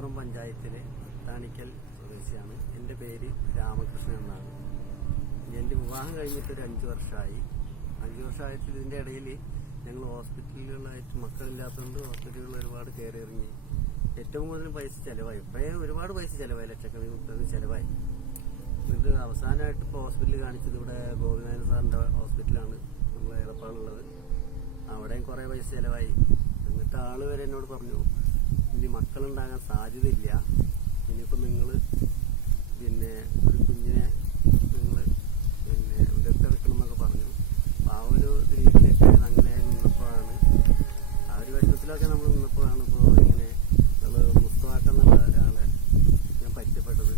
മലപ്പുറം പഞ്ചായത്തിലെ താണിക്കൽ സ്വദേശിയാണ്. എൻ്റെ പേര് രാമകൃഷ്ണൻ എന്നാണ്. എൻ്റെ വിവാഹം കഴിഞ്ഞിട്ട് ഒരു 5 വർഷമായി. 5 വർഷമായിട്ട് ഇതിൻ്റെ ഇടയിൽ ഞങ്ങൾ ഹോസ്പിറ്റലുകളായിട്ട് മക്കളില്ലാത്തതുകൊണ്ട് ഹോസ്പിറ്റലുകളിൽ ഒരുപാട് കയറി ഇറങ്ങി. ഏറ്റവും കൂടുതൽ പൈസ ചിലവായി. ഇപ്പോഴേ ഒരുപാട് പൈസ ചിലവായി, ലക്ഷക്കണക്കിന് ചിലവായി. ഇത് അവസാനമായിട്ട് ഇപ്പോൾ ഹോസ്പിറ്റലിൽ കാണിച്ചത് ഇവിടെ ഗോപിനാഥൻ സാറിൻ്റെ ഹോസ്പിറ്റലാണ് നമ്മളെ എടപ്പാളുള്ളത്. അവിടെയും കുറേ പൈസ ചിലവായി. എന്നിട്ട് ആള് വരെ എന്നോട് പറഞ്ഞു, ഇനി മക്കളുണ്ടാകാൻ സാധ്യതയില്ല, ഇനിയിപ്പോൾ നിങ്ങൾ ഒരു കുഞ്ഞിനെ നിങ്ങൾ ദത്തെടുക്കണം എന്നൊക്കെ പറഞ്ഞു. അപ്പോൾ ആ ഒരു രീതിയിലൊക്കെ അങ്ങനെ നിന്നപ്പോഴാണ്, ആ ഒരു വിഷമത്തിലൊക്കെ നമ്മൾ നിന്നപ്പോഴാണ് ഇപ്പോൾ ഇങ്ങനെ മുസ്തഫാക്ക എന്നുള്ള ഒരാളെ ഞാൻ പരിചയപ്പെട്ടത്.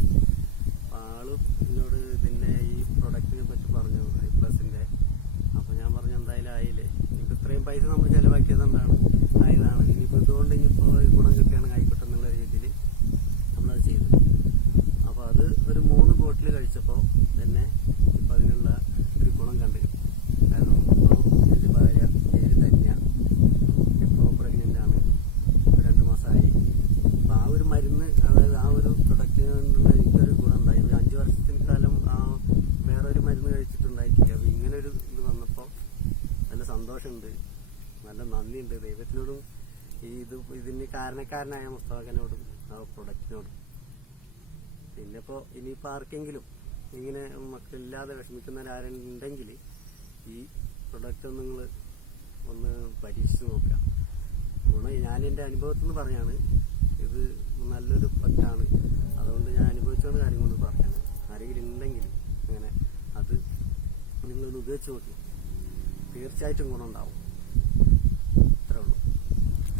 അപ്പോൾ ആള് എന്നോട് ഇതിൻ്റെ ഈ പ്രൊഡക്റ്റിനെ പറ്റി പറഞ്ഞു, ഐപ്ലസിൻ്റെ. അപ്പോൾ ഞാൻ പറഞ്ഞു, എന്തായാലും ആയില്ലേ, ഇനിയിപ്പോൾ ഇത്രയും പൈസ നമ്മൾ ചിലവാക്കിയതുകൊണ്ടാണ് ആയതാണ്, ഇനിയിപ്പോൾ ഇതുകൊണ്ട് ഇനിയിപ്പോൾ ഗുണം കിട്ടുകയാണെങ്കിൽ ആയിക്കോട്ടെ എന്നുള്ള രീതിയിൽ നമ്മളത് ചെയ്തു. അപ്പോൾ അത് ഒരു 3 ബോട്ടിൽ കഴിച്ചപ്പോൾ തന്നെ ഇപ്പം അതിനുള്ള ഒരു ഗുണം കണ്ടു. കാരണം ഇപ്പോൾ എൻ്റെ ഭാര്യ പേര് ധന്യ, ഇപ്പോൾ പ്രഗ്നൻ്റ് ആണ്, 2 മാസമായി. അപ്പോൾ ആ ഒരു മരുന്ന്, അതായത് ആ ഒരു പ്രൊഡക്റ്റിനുള്ള എനിക്കൊരു ഗുണം ഉണ്ടായി. 5 വർഷത്തിന് കാലം ആ വേറൊരു മരുന്ന് കഴിച്ചിട്ടുണ്ടായിട്ടില്ല. അപ്പോൾ ഇങ്ങനൊരു ഇത് വന്നപ്പോൾ നല്ല സന്തോഷമുണ്ട്, നല്ല നന്ദിയുണ്ട് ദൈവത്തിനോടും ഇതിന് കാരണക്കാരനായ മുസ്തഫാക്കനോടും ആ പ്രൊഡക്റ്റിനോടും. പിന്നെ ഇനിയിപ്പോൾ ആർക്കെങ്കിലും ഇങ്ങനെ മക്കളില്ലാതെ വിഷമിക്കുന്നവരാരുണ്ടെങ്കിൽ ഈ പ്രൊഡക്റ്റ് നിങ്ങൾ ഒന്ന് പരീക്ഷിച്ച് നോക്കുക. ഞാൻ എൻ്റെ അനുഭവത്തിൽ നിന്ന് പറയാണ്, ഇത് നല്ലൊരു പ്രൊഡക്റ്റാണ്. അതുകൊണ്ട് ഞാൻ അനുഭവിച്ചുകൊണ്ട് കാര്യം കൊണ്ട് പറയാണ്. ആരെങ്കിലും ഉണ്ടെങ്കിൽ അങ്ങനെ അത് നിങ്ങളൊന്ന് ഉപയോഗിച്ച് നോക്കി, തീർച്ചയായിട്ടും ഗുണമുണ്ടാവും.